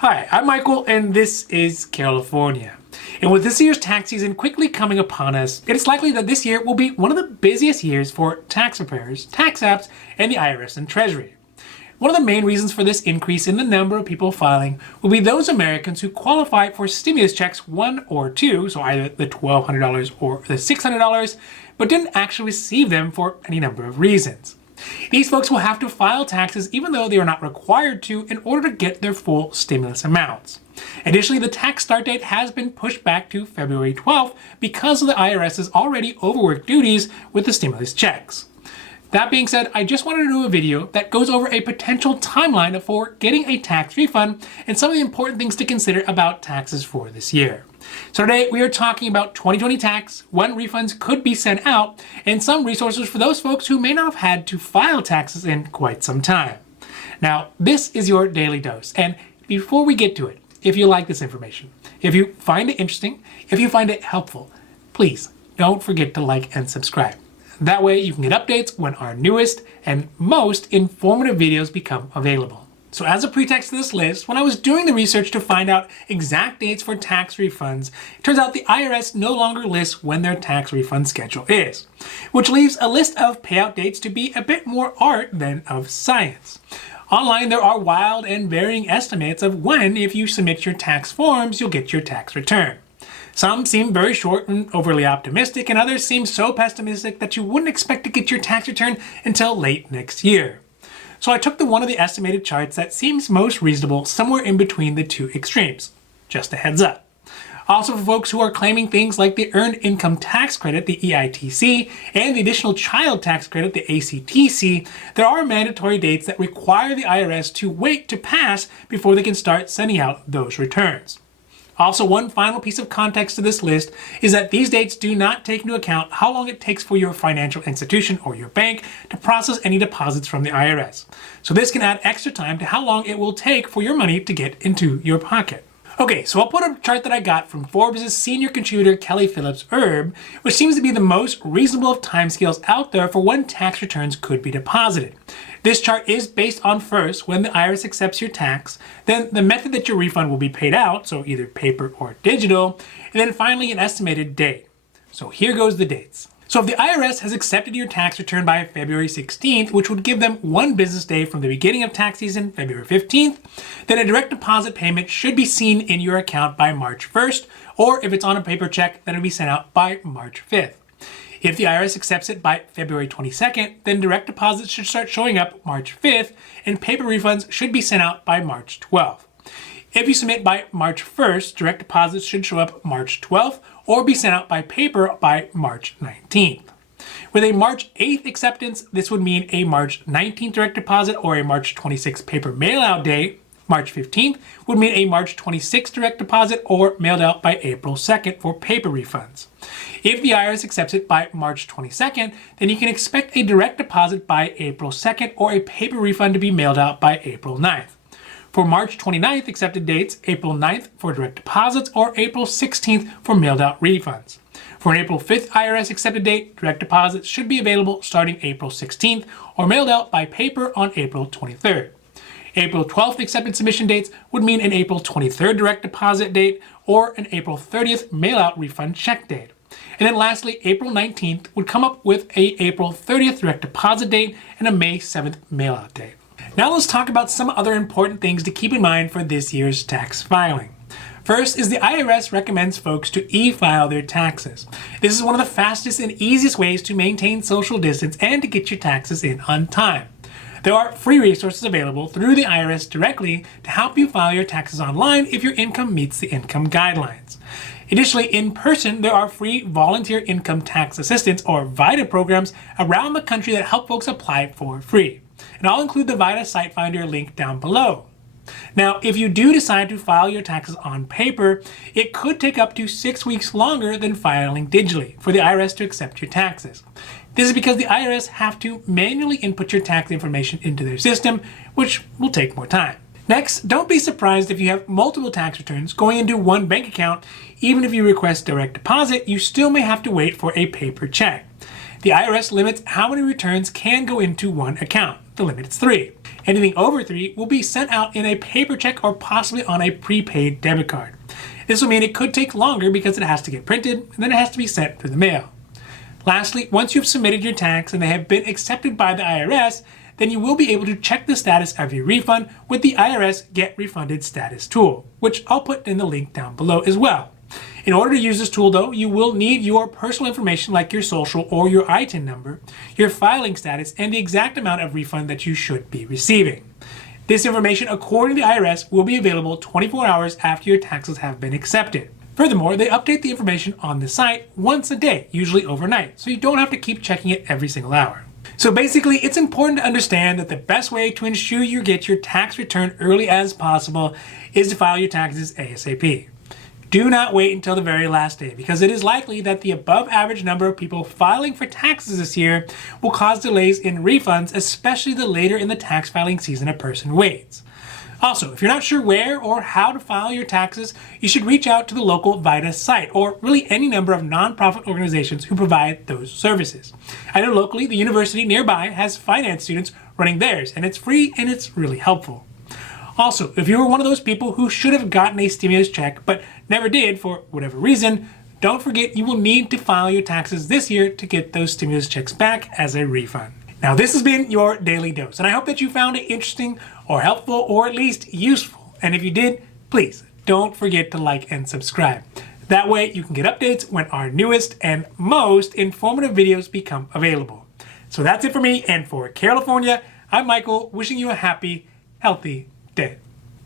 Hi, I'm Michael, and this is California. And with this year's tax season quickly coming upon us, it is likely that this year will be one of the busiest years for tax preparers, tax apps, and the IRS and Treasury. One of the main reasons for this increase in the number of people filing will be those Americans who qualify for stimulus checks 1 or 2, so either the $1,200 or the $600, but didn't actually receive them for any number of reasons. These folks will have to file taxes even though they are not required to in order to get their full stimulus amounts. Additionally, the tax start date has been pushed back to February 12th because of the IRS's already overworked duties with the stimulus checks. That being said, I just wanted to do a video that goes over a potential timeline for getting a tax refund and some of the important things to consider about taxes for this year. So today we are talking about 2020 tax, when refunds could be sent out, and some resources for those folks who may not have had to file taxes in quite some time. Now, this is your daily dose, and before we get to it, if you like this information, if you find it interesting, if you find it helpful, please don't forget to like and subscribe. That way you can get updates when our newest and most informative videos become available. So as a pretext to this list, when I was doing the research to find out exact dates for tax refunds, it turns out the IRS no longer lists when their tax refund schedule is, which leaves a list of payout dates to be a bit more art than of science. Online, there are wild and varying estimates of when, if you submit your tax forms, you'll get your tax return. Some seem very short and overly optimistic, and others seem so pessimistic that you wouldn't expect to get your tax return until late next year. So I took one of the estimated charts that seems most reasonable somewhere in between the two extremes. Just a heads up. Also, for folks who are claiming things like the Earned Income Tax Credit, the EITC, and the Additional Child Tax Credit, the ACTC, there are mandatory dates that require the IRS to wait to pass before they can start sending out those returns. Also, one final piece of context to this list is that these dates do not take into account how long it takes for your financial institution or your bank to process any deposits from the IRS. So this can add extra time to how long it will take for your money to get into your pocket. Okay, so I'll put up a chart that I got from Forbes' senior contributor Kelly Phillips Erb, which seems to be the most reasonable of timescales out there for when tax returns could be deposited. This chart is based on first, when the IRS accepts your tax, then the method that your refund will be paid out, so either paper or digital, and then finally an estimated date. So here goes the dates. So if the IRS has accepted your tax return by February 16th, which would give them one business day from the beginning of tax season, February 15th, then a direct deposit payment should be seen in your account by March 1st, or if it's on a paper check, then it'll be sent out by March 5th. If the IRS accepts it by February 22nd, then direct deposits should start showing up March 5th, and paper refunds should be sent out by March 12th. If you submit by March 1st, direct deposits should show up March 12th, or be sent out by paper by March 19th. With a March 8th acceptance, this would mean a March 19th direct deposit or a March 26th paper mail-out date. March 15th would mean a March 26th direct deposit or mailed out by April 2nd for paper refunds. If the IRS accepts it by March 22nd, then you can expect a direct deposit by April 2nd or a paper refund to be mailed out by April 9th. For March 29th accepted dates, April 9th for direct deposits or April 16th for mailed out refunds. For an April 5th IRS accepted date, direct deposits should be available starting April 16th or mailed out by paper on April 23rd. April 12th accepted submission dates would mean an April 23rd direct deposit date or an April 30th mail-out refund check date. And then lastly, April 19th would come up with a April 30th direct deposit date and a May 7th mail-out date. Now let's talk about some other important things to keep in mind for this year's tax filing. First is the IRS recommends folks to e-file their taxes. This is one of the fastest and easiest ways to maintain social distance and to get your taxes in on time. There are free resources available through the IRS directly to help you file your taxes online if your income meets the income guidelines. Additionally, in person, there are free volunteer income tax assistance or VITA programs around the country that help folks apply for free. And I'll include the VITA Site Finder link down below. Now, if you do decide to file your taxes on paper, it could take up to 6 weeks longer than filing digitally for the IRS to accept your taxes. This is because the IRS have to manually input your tax information into their system, which will take more time. Next, don't be surprised if you have multiple tax returns going into one bank account. Even if you request direct deposit, you still may have to wait for a paper check. The IRS limits how many returns can go into one account. the limit is 3. Anything over 3 will be sent out in a paper check or possibly on a prepaid debit card. This will mean it could take longer because it has to get printed and then it has to be sent through the mail. Lastly, once you've submitted your tax and they have been accepted by the IRS, then you will be able to check the status of your refund with the IRS Get Refunded Status tool, which I'll put in the link down below as well. In order to use this tool though, you will need your personal information like your social or your ITIN number, your filing status, and the exact amount of refund that you should be receiving. This information, according to the IRS, will be available 24 hours after your taxes have been accepted. Furthermore, they update the information on the site once a day, usually overnight, so you don't have to keep checking it every single hour. So basically, it's important to understand that the best way to ensure you get your tax return early as possible is to file your taxes ASAP. Do not wait until the very last day, because it is likely that the above average number of people filing for taxes this year will cause delays in refunds, especially the later in the tax filing season a person waits. Also, if you're not sure where or how to file your taxes, you should reach out to the local VITA site, or really any number of nonprofit organizations who provide those services. I know locally, the university nearby has finance students running theirs, and it's free and it's really helpful. Also, if you were one of those people who should have gotten a stimulus check but never did for whatever reason, don't forget you will need to file your taxes this year to get those stimulus checks back as a refund. Now, this has been your Daily Dose, and I hope that you found it interesting or helpful or at least useful. And if you did, please don't forget to like and subscribe. That way you can get updates when our newest and most informative videos become available. So that's it for me, and for California, I'm Michael, wishing you a happy, healthy day.